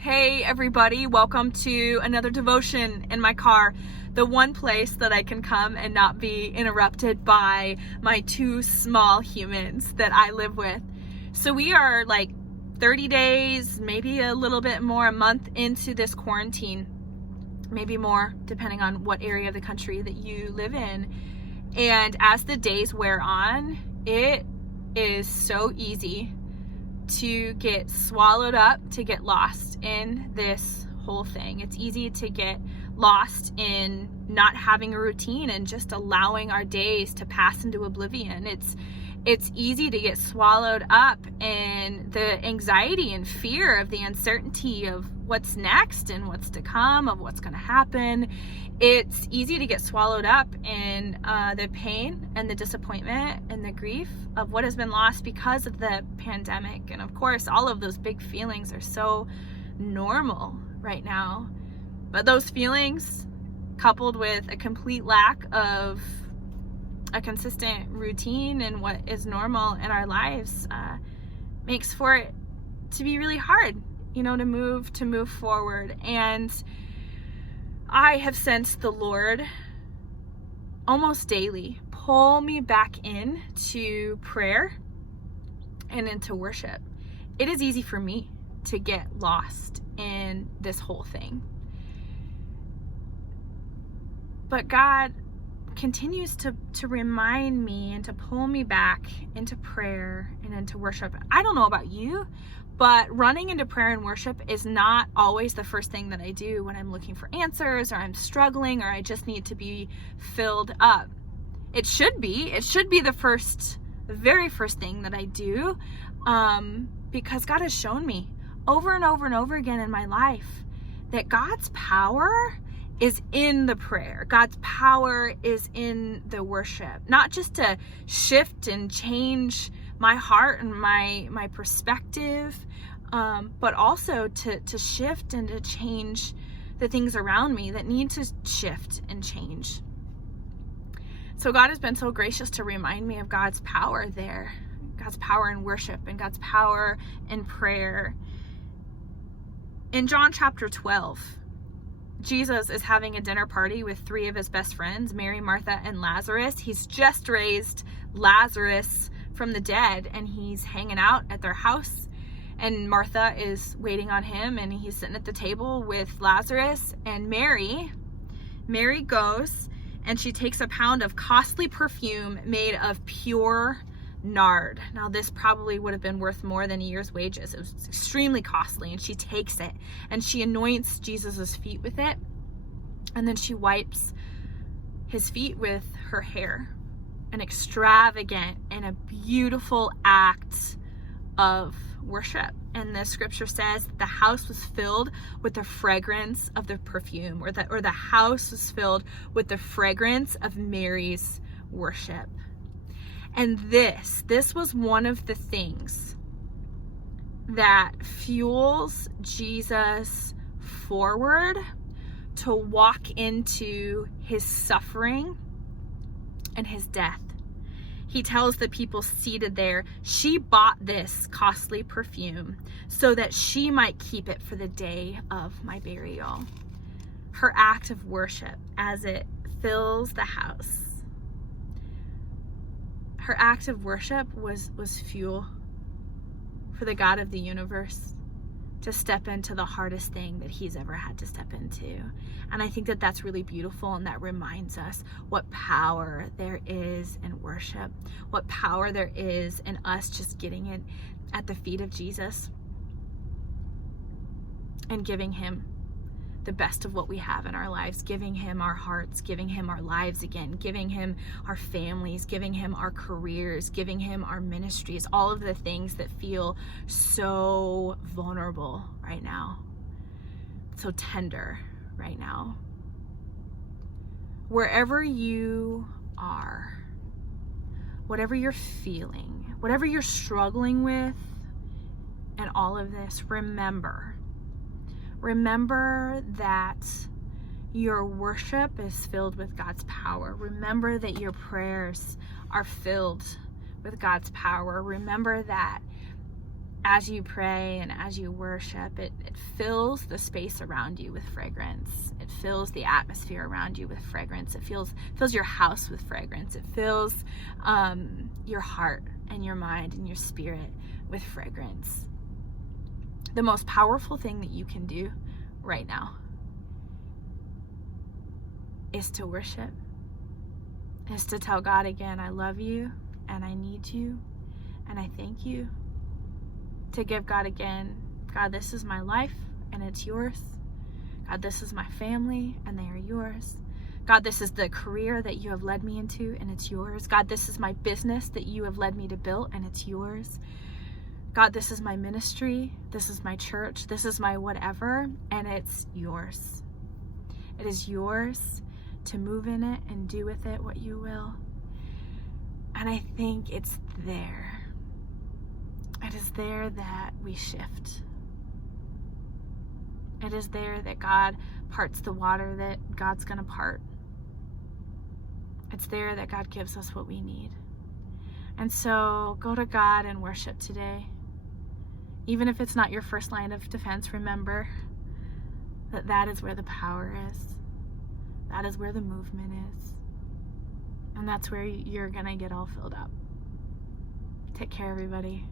Hey everybody, welcome to another devotion in my car. The one place that I can come and not be interrupted by my two small humans that I live with. So we are like 30 days, maybe a little bit more, a month into this quarantine. Maybe more, depending on what area of the country that you live in. And as the days wear on, it is so easy to get swallowed up, to get lost in this whole thing. It's easy to get lost in not having a routine and just allowing our days to pass into oblivion. It's easy to get swallowed up in the anxiety and fear of the uncertainty of what's next and what's to come, of what's going to happen. It's easy to get swallowed up in the pain and the disappointment and the grief of what has been lost because of the pandemic. And of course, all of those big feelings are so normal right now. But those feelings, coupled with a complete lack of a consistent routine and what is normal in our lives, makes for it to be really hard, to move forward. And I have sensed the Lord almost daily pull me back into prayer and into worship. It is easy for me to get lost in this whole thing. But God continues to remind me and to pull me back into prayer and into worship. I don't know about you, but running into prayer and worship is not always the first thing that I do when I'm looking for answers or I'm struggling or I just need to be filled up. It should be the very first thing that I do, because God has shown me over and over and over again in my life that God's power is in the prayer. God's power is in the worship, not just to shift and change my heart and my perspective, but also to shift and to change the things around me that need to shift and change. So God has been so gracious to remind me of God's power there, God's power in worship and God's power in prayer. In John chapter 12, Jesus is having a dinner party with three of his best friends, Mary, Martha, and Lazarus. He's just raised Lazarus from the dead, and he's hanging out at their house. And Martha is waiting on him, and he's sitting at the table with Lazarus. And Mary goes, and she takes a pound of costly perfume made of pure nard. Now, this probably would have been worth more than a year's wages. It was extremely costly, and she takes it and she anoints Jesus's feet with it, and then she wipes his feet with her hair. An extravagant and a beautiful act of worship. And the scripture says that the house was filled with the fragrance of the perfume, or the house was filled with the fragrance of Mary's worship. And this was one of the things that fuels Jesus forward to walk into his suffering and his death. He tells the people seated there, she bought this costly perfume so that she might keep it for the day of my burial. Her act of worship as it fills the house. Her act of worship was fuel for the God of the universe to step into the hardest thing that he's ever had to step into. And I think that that's really beautiful, and that reminds us what power there is in worship, what power there is in us just getting it at the feet of Jesus and giving him the best of what we have in our lives, giving him our hearts, giving him our lives again, giving him our families, giving him our careers, giving him our ministries, all of the things that feel so vulnerable right now, so tender right now. Wherever you are, whatever you're feeling, whatever you're struggling with, and all of this, remember that your worship is filled with God's power. Remember that your prayers are filled with God's power. Remember that as you pray and as you worship, it fills the space around you with fragrance. It fills the atmosphere around you with fragrance. It fills your house with fragrance. It fills your heart and your mind and your spirit with fragrance. The most powerful thing that you can do right now is to worship, is to tell God again, I love you and I need you and I thank you. To give God again, God, this is my life and it's yours. God, this is my family and they are yours. God, this is the career that you have led me into and it's yours. God, this is my business that you have led me to build and it's yours. God, this is my ministry. This is my church. This is my whatever and it's yours. It is yours to move in it and do with it what you will. And I think it's there. It is there that we shift. It is there that God parts the water that God's going to part. It's there that God gives us what we need. And so go to God and worship today. Even if it's not your first line of defense, remember that that is where the power is. That is where the movement is. And that's where you're going to get all filled up. Take care, everybody.